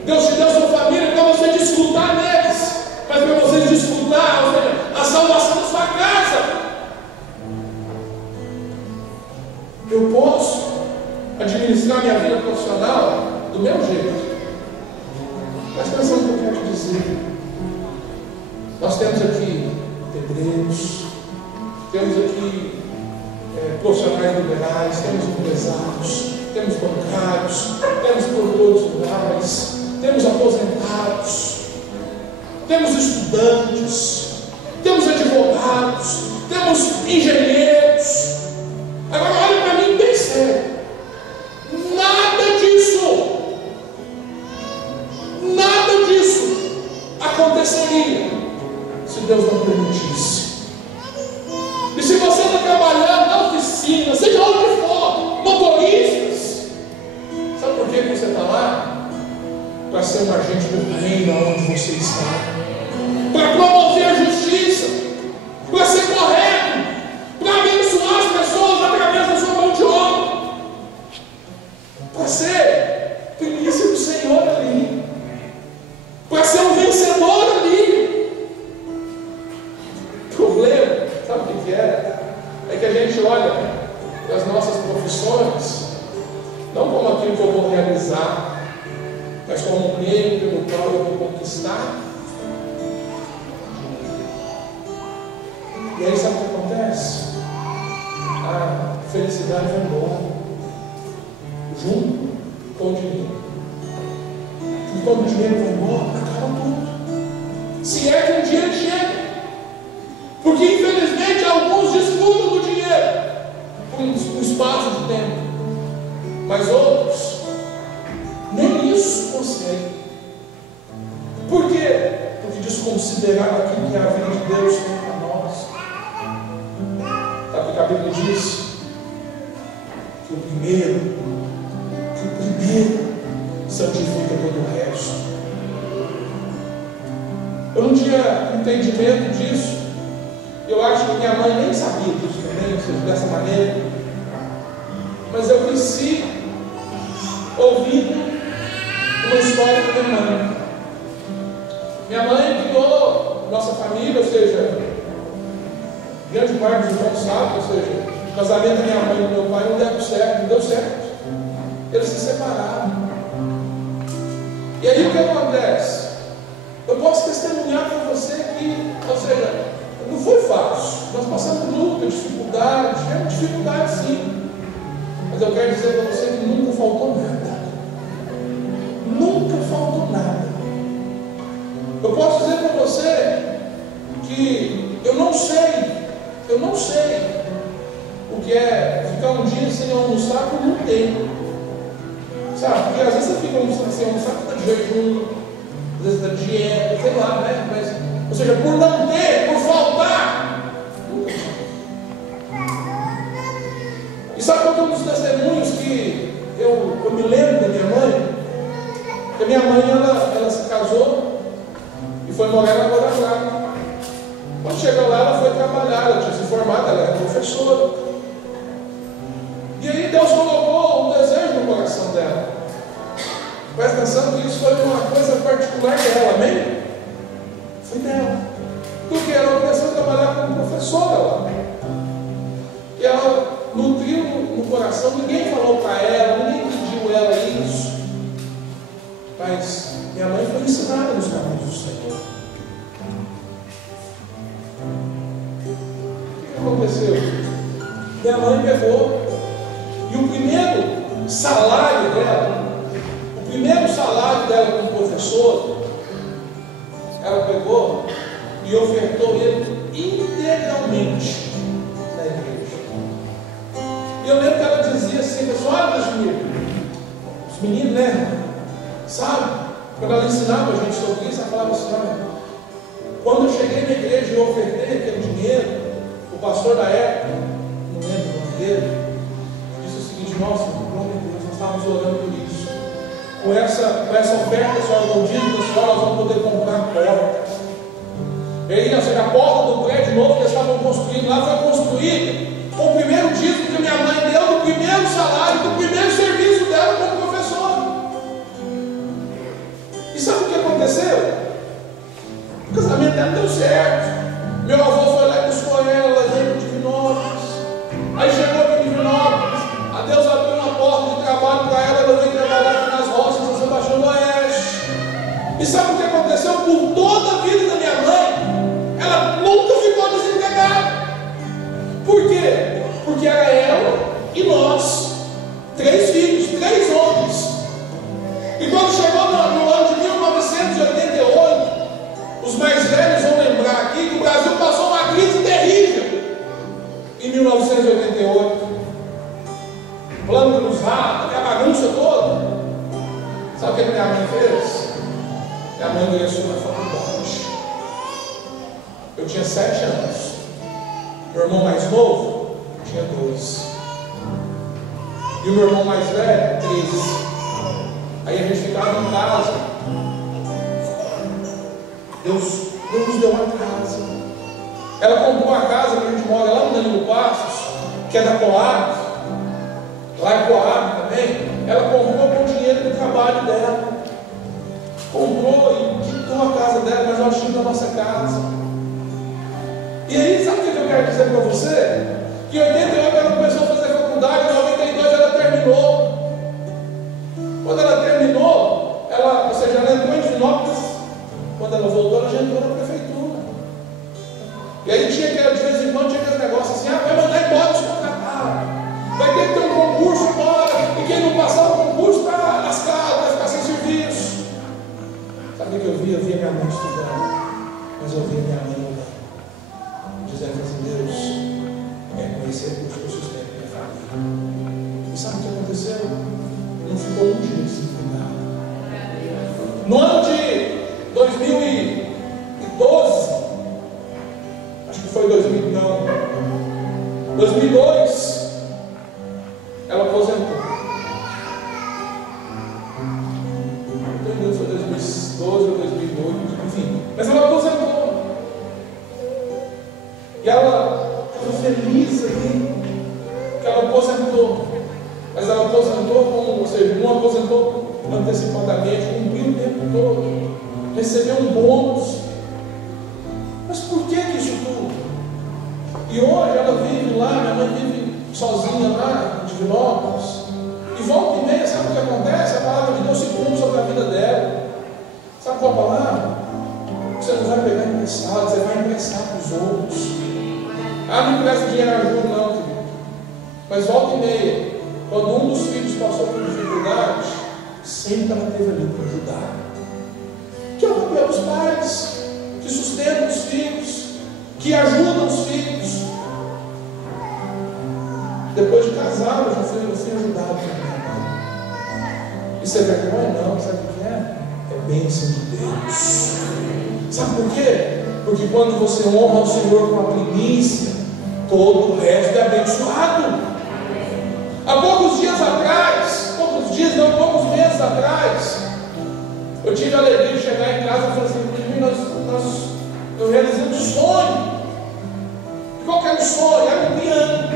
Deus te deu sua família para você desfrutar neles, mas para você desfrutar, ou seja, a salvação da sua casa. Eu posso administrar minha vida profissional do meu jeito. Presta atenção no que eu quero te dizer. Nós temos aqui pedreiros, temos aqui profissionais liberais, temos empresários, temos bancários, temos produtores rurais, temos aposentados, temos estudantes, temos advogados, temos engenheiros. Agora olha para mim bem sério. Nada disso aconteceria se Deus não permitisse. E se você não trabalhar na oficina, seja onde for, motoristas, sabe por que você está lá? Para ser um agente do reino onde você está, para promover a justiça, para ser correto, para abençoar as pessoas através da sua mão de obra, para ser primícia do Senhor ali, para ser um vencedor ali. O problema, sabe o que é? É que a gente olha para as nossas profissões não como aquilo que eu vou realizar, mas como um meio pelo qual eu vou conquistar. E aí sabe o que acontece? A felicidade vai embora junto com o dinheiro. E quando o dinheiro vai embora, acaba tudo. Se é que um dia chega. Porque infelizmente alguns desfrutam do dinheiro por um espaço de tempo, mas outros nem isso conseguem. Por quê? Porque desconsideraram aquilo que a vida de Deus tem para nós. Sabe o que a Bíblia diz? Que o primeiro santifica todo o resto. Eu não tinha entendimento disso. Eu acho que minha mãe nem sabia disso também, ou seja, dessa maneira. Mas eu cresci ouvindo uma história da minha mãe. Minha mãe criou nossa família, ou seja, grande parte dos irmãos sabem, ou seja, o casamento da minha mãe e do meu pai não deu certo. Eles se separaram. E aí o que acontece? Eu posso testemunhar para você que, ou seja, não foi fácil. Nós passamos luta, dificuldade, tivemos dificuldade sim. Mas eu quero dizer para você que nunca faltou nada. Nunca faltou nada. Eu posso dizer para você que eu não sei o que é ficar um dia sem almoçar por muito tempo. Sabe? Porque às vezes você fica sem almoçar porque está de jejum, às vezes está de dieta, sei lá, né? Mas, ou seja, por não ter, por faltar, nunca tive. E sabe qual é um dos testemunhos que eu me lembro da minha mãe? Que a minha mãe, ela se casou e foi morar na Guarabara. Quando chegou lá, ela foi trabalhar, ela tinha se formado, ela era professora. E aí Deus colocou um desejo no coração dela. Presta atenção que isso foi uma coisa particular dela, amém? Foi dela. Porque ela começou a trabalhar como professora lá. E ela nutriu no coração, ninguém falou para ela, ninguém pediu ela isso. Mas minha mãe foi ensinada nos caminhos do Senhor. O que aconteceu? Minha mãe pegou, e o primeiro salário dela como professora, ela pegou e ofertou ele integralmente na igreja. E eu lembro que ela dizia assim, pessoal, olha os meninos, né? Sabe? Quando ela ensinava a gente sobre isso, ela falava assim, olha, quando eu cheguei na igreja e eu ofertei aquele dinheiro, o pastor da época, não lembro o nome dele, disse o seguinte, nossa, glória a Deus, nós estávamos orando por isso. Com essa oferta, a senhora não diz, pessoal, nós vamos poder comprar a porta. E aí, ou seja, a porta do prédio novo que eles estavam construindo lá foi construída com o primeiro dízimo que minha mãe deu, do primeiro salário, do primeiro serviço dela como professora. E sabe o que aconteceu? O casamento dela deu certo. Meu avô foi lá e buscou ela, veio de Divinópolis. Aí chegou aqui em Divinópolis, a Deus abriu uma porta de trabalho para ela, ela veio trabalhar aqui nas roças de São Sebastião do Oeste. E sabe o que aconteceu? Por toda a vida da minha mãe, ela nunca ficou desempregada. Por quê? Porque era ela e nós, 3 filhos, 3 homens. E quando chegou no ano de 1988, os mais velhos vão lembrar aqui que o Brasil passou uma crise terrível em 1988. Plano cruzado, aquela bagunça toda. Sabe o que minha mãe fez? Minha mãe ingressou na faculdade. eu tinha 7 anos. Meu irmão mais novo tinha 2. E o meu irmão mais velho, 13. Aí a gente ficava em casa. Deus nos deu uma casa. Ela comprou a casa que a gente mora lá no Danilo Passos, que é da Coab. Lá é Coab também. Ela comprou com o dinheiro do trabalho dela. Comprou e quitou a casa dela, mas nós tínhamos a nossa casa. E aí, sabe o que eu quero dizer para você? Que em 88 ela começou a fazer faculdade, em 92 ela terminou. Quando ela terminou, ou seja, ela entrou em Divinópolis. Quando ela voltou, ela já entrou na prefeitura. E aí tinha aquela, de vez em quando, tinha aquele negócio assim: vai mandar embora os contratados. Vai ter que ter um concurso embora. E quem não passar o concurso está lascado, vai ficar sem serviço. Sabe o que eu via? Eu via minha mãe estudando. Mas eu via minha mãe orando, dizendo assim: Deus, com esse recurso eu sustento minha família. E sabe o que aconteceu? Não ficou um dia desempregado. No ano de 2012, acho que foi 2002, ela aposentou. Não entendeu se foi 2012 ou 2008, enfim, mas ela aposentou. E ela estava feliz ali que ela aposentou. Mas ela aposentou, ou seja, não aposentou antecipadamente, cumpriu o tempo todo, recebeu um bônus. Mas por que isso tudo? E hoje ela vive lá, minha mãe vive sozinha lá em Divinópolis. E volta e meia, sabe o que acontece? A palavra de Deus se cumpre sobre a vida dela. Sabe qual a palavra? Você não vai pegar emprestado, você vai emprestar para os outros. Não empresta dinheiro a juros, não, querido. Mas volta e meia, quando um dos filhos passou por dificuldade, sempre ela esteve ali para ajudar. Que é o papel dos pais, que sustentam os filhos, que ajudam os filhos. Depois de casado, eu fui ajudado pela minha mãe. Isso é vergonha? Não, sabe o que é? É bênção de Deus. Sabe por quê? Porque quando você honra o Senhor com a primícia, todo o resto é abençoado. Há poucos dias atrás, poucos meses atrás, eu tive a alegria de chegar em casa e falar assim: eu realizei um sonho. Qual que era o sonho? Era um piano.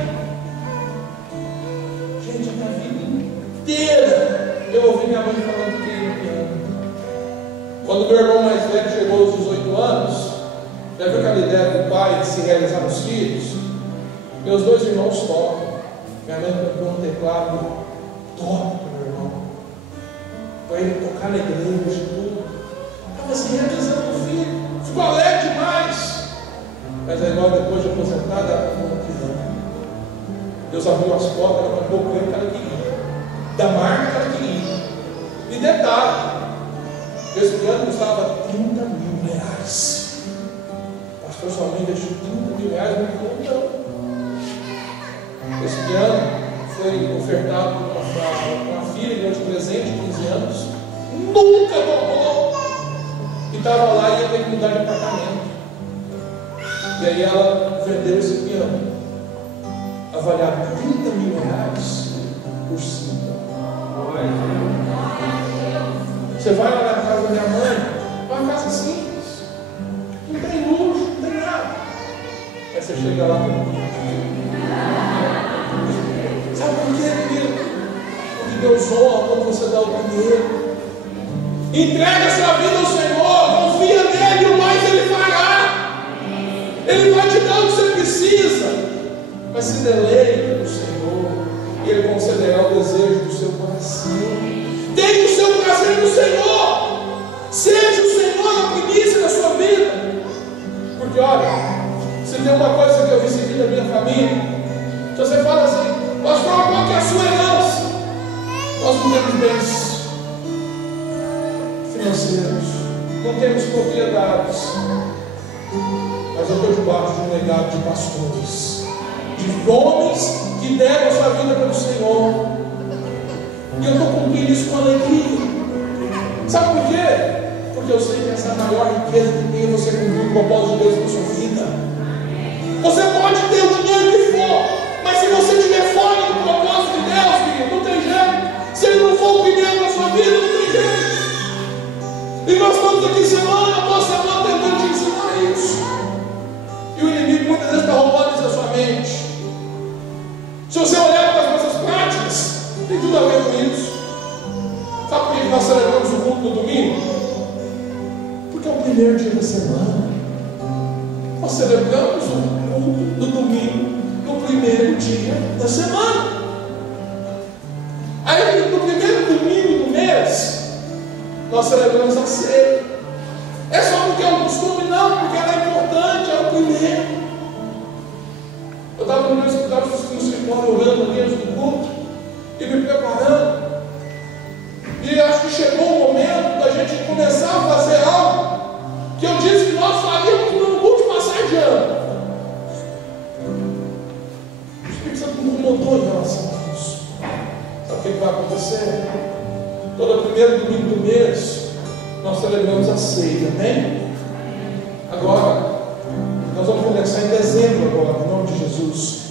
Gente, a minha vida inteira eu ouvi minha mãe falando que ia no piano. Quando meu irmão mais velho chegou aos 18 anos, já viu aquela ideia do pai de se realizar nos filhos? Meus 2 irmãos tocam. Minha mãe comprou um teclado top para o meu irmão, para ele tocar na igreja e tudo. Estava se realizando o filho, ficou alegre demais. Mas aí logo depois de aposentada, ela comprou um piano. Deus abriu as portas, ela comprou o piano que ela queria, da marca que ela queria. E detalhe, esse piano custava 30 mil reais. O pastor somente deixou 30 mil reais, não me contou. Esse piano foi ofertado para uma filha, ganhou de presente, 15 anos, nunca tocou, e estava lá e ia ter que mudar de apartamento. E aí ela vendeu esse piano, avaliado 30 mil reais por 5. Você vai lá na casa da minha mãe, é uma casa simples, não tem luxo, não tem nada. Aí você chega lá com um. Sabe por quê, querido? Porque Deus honra quando você dá o dinheiro. Entrega a sua vida ao Senhor, confia nele, o mais Ele fará. Ele vai te dar o que você precisa. Mas se deleite no Senhor, e Ele concederá o desejo do seu coração. Tenha o seu prazer no Senhor. Seja o Senhor a primícia da sua vida. Porque olha, se tem uma coisa que eu recebi da minha família, se você fala assim: pastor, qual que é a sua herança? Nós não temos bens financeiros, não temos propriedades, mas eu estou debaixo de um legado de pastores, de homens que deram a sua vida pelo Senhor, e eu estou cumprindo isso com alegria. Sabe por quê? Porque eu sei que essa é a maior riqueza que tem, você cumprir o propósito de Deus na sua vida. Estamos aqui semana após semana tentando te ensinar isso. E o inimigo muitas vezes está roubando isso da sua mente. Se você olhar para as nossas práticas, tem tudo a ver com isso. Sabe por que nós celebramos o culto no domingo? Porque é o primeiro dia da semana. Nós celebramos o culto do domingo no primeiro dia da semana. Aí no primeiro domingo do mês, nós celebramos a ceia. É só porque é um costume? Não, porque ela é importante, é o primeiro. Eu estava no escritório orando ali antes do culto e me preparando. E acho que chegou o momento da gente começar a fazer algo que eu disse que nós faríamos no último passar de ano. O Espírito Santo me incomodou em relação a isso. Sabe o que vai acontecer? Todo primeiro domingo do mês nós celebramos a ceia, amém? Agora, nós vamos começar em dezembro agora, em nome de Jesus.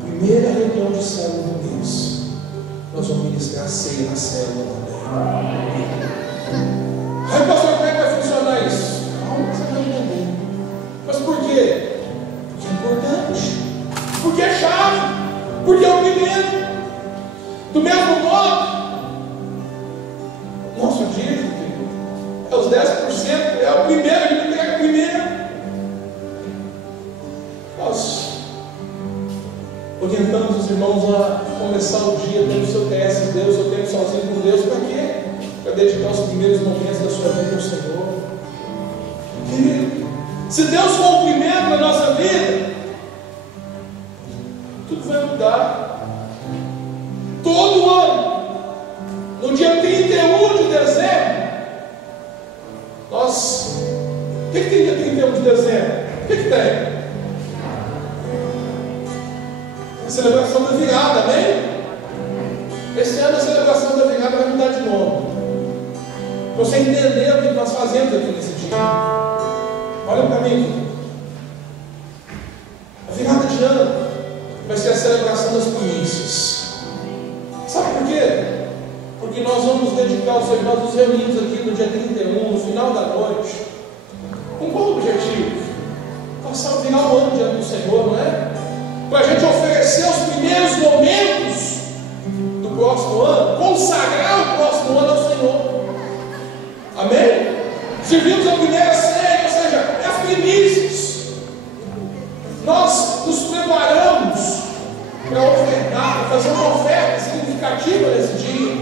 A primeira reunião de célula do mês, nós vamos ministrar a ceia na célula também. Aí, pastor, como é que vai funcionar isso? Calma, você vai entender. Mas por quê? Porque é importante. Porque é chave. Porque é o primeiro. Do mesmo modo, nosso dízimo é os 10%, é o primeiro, a gente entrega primeiro. Nós orientamos os irmãos a começar o dia tendo o seu TS em Deus, seu tempo sozinho com Deus. Para quê? Para dedicar os primeiros momentos da sua vida ao Senhor. Querido, se Deus for o primeiro na nossa vida, tudo vai mudar. Todo ano, no dia 31 de dezembro, nós. O que tem dia 31 de dezembro? O que tem? A celebração da virada, amém? Esse ano a celebração da virada vai mudar de novo. Para você entender o que nós fazemos aqui nesse dia. Olha para mim. A virada de ano vai ser a celebração das primícias. Sabe por quê? Porque nós vamos dedicar os irmãos, nos reunimos aqui no dia 31, no final da noite, com qual objetivo? Passar o final do ano diante do Senhor, não é? Para a gente oferecer os primeiros momentos do próximo ano, consagrar o próximo ano ao Senhor. Amém? Servimos a primeira ceia, ou seja, é as primícias. Nós nos preparamos para ofertar, para fazer uma oferta significativa nesse dia.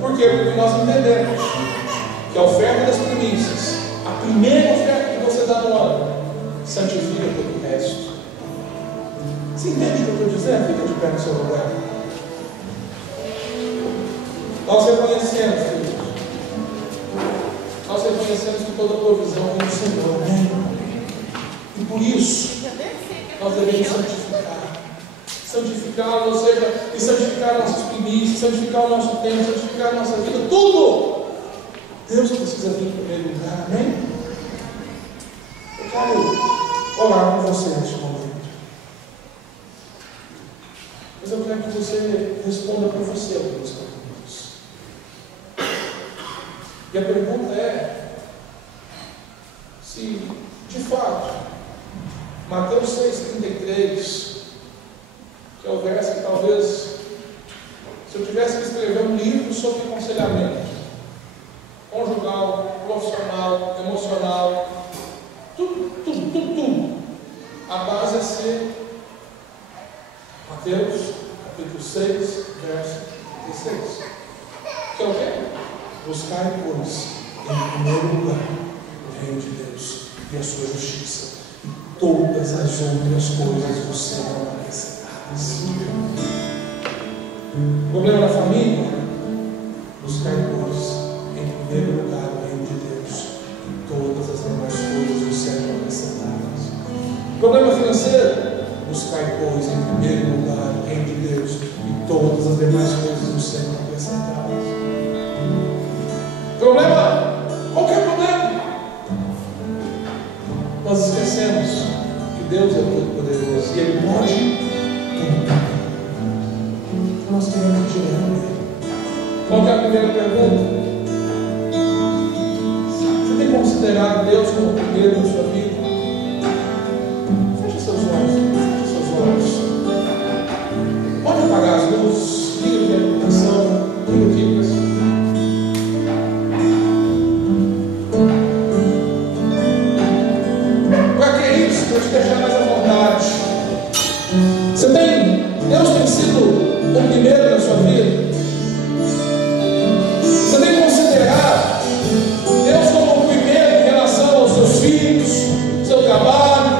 Por quê? Porque nós entendemos que a oferta das primícias, a primeira oferta que você dá no ano, santifica todo o resto. Você entende o que eu estou dizendo? Fica de pé no seu lugar. Nós reconhecemos, queridos. Nós reconhecemos que toda provisão vem do Senhor, amém? E por isso, nós devemos santificar. Santificar, ou seja, e santificar nossas primícias, santificar o nosso tempo, santificar a nossa vida, tudo. Deus precisa vir em primeiro lugar, amém? Eu quero orar com você neste momento. Mas eu quero que você responda para você algumas perguntas. E a pergunta é: se de fato Mateus 6,33, que é o verso que talvez, se eu tivesse que escrever um livro sobre aconselhamento conjugal, profissional, emocional, tudo, a base é ser Mateus capítulo 6, verso 36, que é o quê? Buscar, pois, em primeiro lugar o reino de Deus e a sua justiça, e todas as outras coisas vos serão acrescentadas. Problema na família? Buscar, pois, em primeiro lugar o reino de Deus, e todas as demais coisas vos serão acrescentadas. Problema financeiro? Buscar, pois, em primeiro lugar o reino de Deus, e todas as demais coisas vos serão acrescentadas. Problema? Qualquer problema. Nós esquecemos que Deus é todo poderoso e Ele pode tudo. Nós queremos direto nele. Qual que é a primeira pergunta? considerado Deus como primeiro na sua vida? Feche seus olhos, feche seus olhos. Pode apagar as luzes, liga aqui a iluminação, liga aqui para cima. Para que isso? Para te deixar mais à vontade. Deus tem sido o primeiro na sua vida? Você tem considerado Deus como o primeiro em relação aos seus filhos, seu trabalho,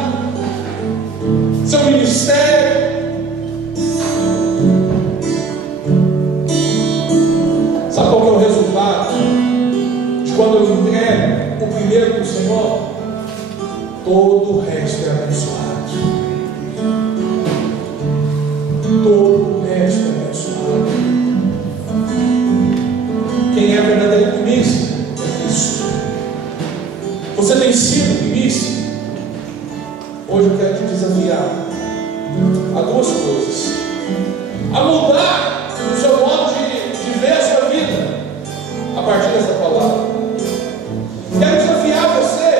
seu ministério? Sabe qual que é o resultado de quando eu entrego o primeiro para o Senhor? Todo o resto é abençoado. Todo o resto é abençoado. Quem é a verdadeira primícia? É Cristo. Você tem sido primícia? Hoje eu quero te desafiar a duas coisas: a mudar o seu modo de ver a sua vida a partir dessa palavra. Quero desafiar você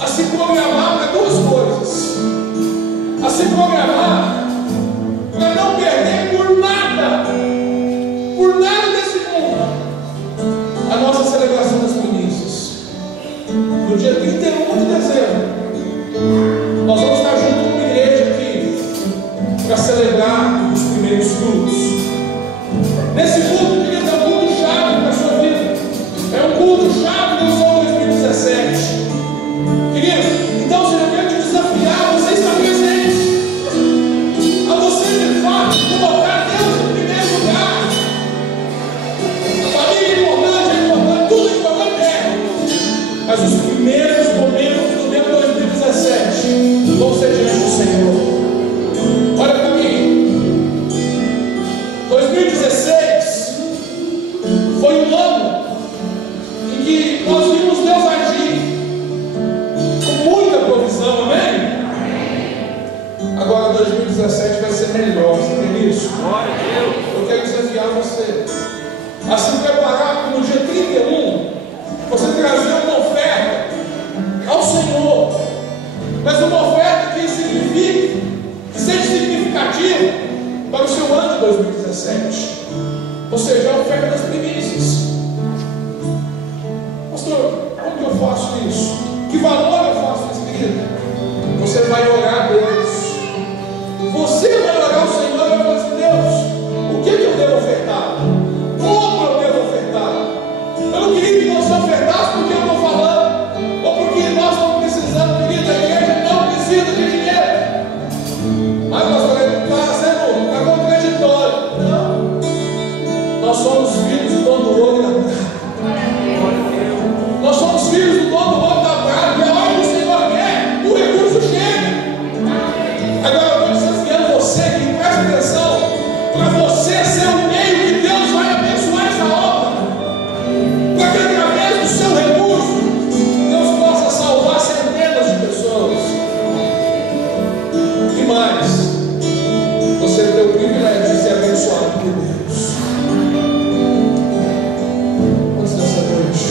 a se programar para duas coisas: a se programar para não perder por nada desse mundo, a nossa celebração das primícias. No dia 31 de dezembro, nós vamos estar junto com uma igreja aqui para celebrar os primeiros frutos. Nesse culto, querido, é um culto chave para a sua vida. É um culto chave do Sol 2017. Querido, então eu quero te desafiar, você está presente, a você de fato colocar Deus em primeiro lugar. A família é importante, tudo é importante, mas os primeiros momentos do ano 2017 vão ser diante do Senhor. Olha para mim, 2016 foi um ano em que nós vimos Deus agir com muita provisão, amém? Agora 2017 vai ser melhor, você tem isso? Eu quero desafiar você a se preparar para no dia 31 você trazer uma oferta ao Senhor, mas uma oferta que signifique, que seja significativa para o seu ano de 2017, ou seja, a oferta das primícias. Pastor, como que eu faço isso? Que valor eu faço isso, querido? Você vai orar a Deus. Você vai orar ao Senhor e vai falar assim: Deus, o que eu devo ofertar? Como eu devo ofertar? Eu não queria que você ofertasse porque eu estou falando, ou porque nós estamos precisando, querido. A igreja não precisa de dinheiro. Mas nós está contraditório. Não. Nós somos filhos do dono do ouro e da prata. Nós somos filhos do dono do ouro e da prata. E a hora que o Senhor quer, o recurso chega. Agora eu estou desafiando você que presta atenção, para você ser o meio que Deus vai abençoar essa obra, para que através do seu recurso Deus possa salvar centenas de pessoas. E mais, você tem o privilégio de ser abençoado por Deus. Antes dessa noite,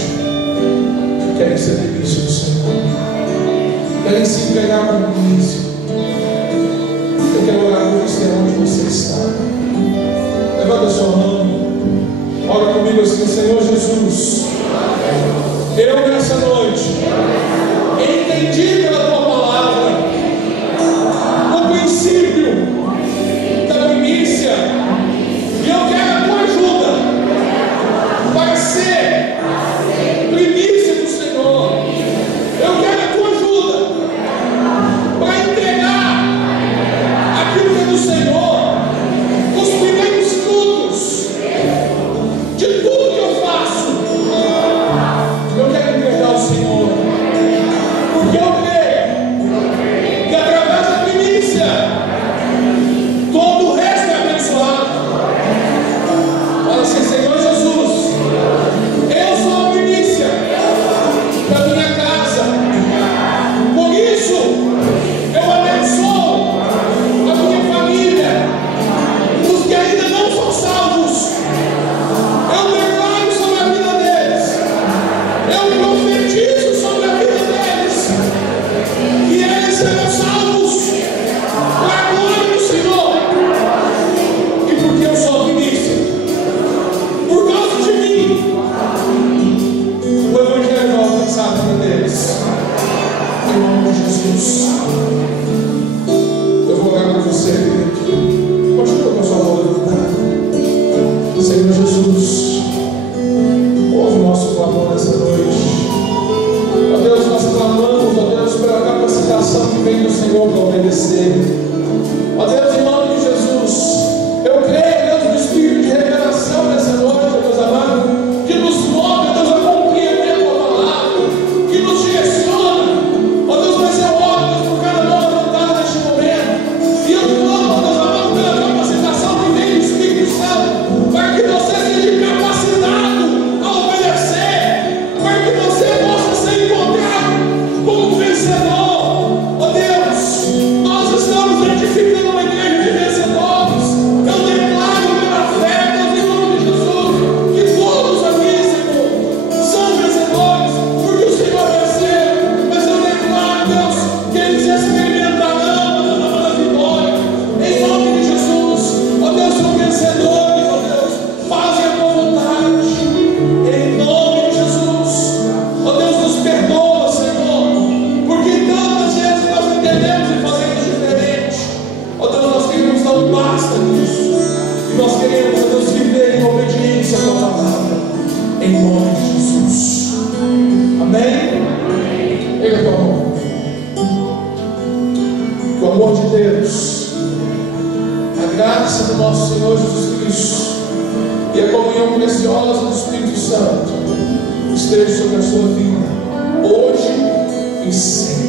querem ser primícia do Senhor, querem se entregar como primícia. Eu quero orar por você onde você está. Levanta a sua mão, ora comigo assim: Senhor Jesus, eu nessa noite entendi pela tua palavra o princípio da primícia, e eu quero a tua ajuda para ser primícia do Senhor. Eu quero a tua ajuda para entregar aquilo que é do Senhor, os primeiros frutos de tudo que eu faço. Eu quero entregar ao Senhor. obedecer. Ó Deus, em nome de Jesus, eu creio, Deus, no Espírito de revelação nessa noite, meus amados, que nos move, Deus, a compreender a tua palavra, que nos direciona. Ó Deus, mas eu oro, Deus, por cada mão levantada neste momento. E eu clamo, Deus amado, pela capacitação que vem do Espírito Santo, para que você seja capacitado a obedecer, para que você possa ser encontrado como vencedor. Ó Deus, nós estamos edificando uma igreja de vencedores. Eu declaro pela fé, Deus, em nome de Jesus, que todos aqui, Senhor, são vencedores, porque o Senhor venceu. Mas eu declaro, Deus, que eles experimentarão a vitória. Em nome de Jesus, ó Deus, são vencedores, ó Deus, fazem a tua vontade. Em nome de Jesus, ó Deus, nos perdoa, Senhor, porque tantas vezes nós entendemos e fazemos diferente. Ó Deus, nós queremos dar um basta nisso. E nós queremos, ó Deus, viver em obediência à tua palavra. Em nome de Jesus. Amém? Pega a tua mão. Que o amor de Deus, a graça do nosso Senhor Jesus Cristo e a comunhão preciosa do Espírito Santo esteja sobre a sua vida, hoje e sempre.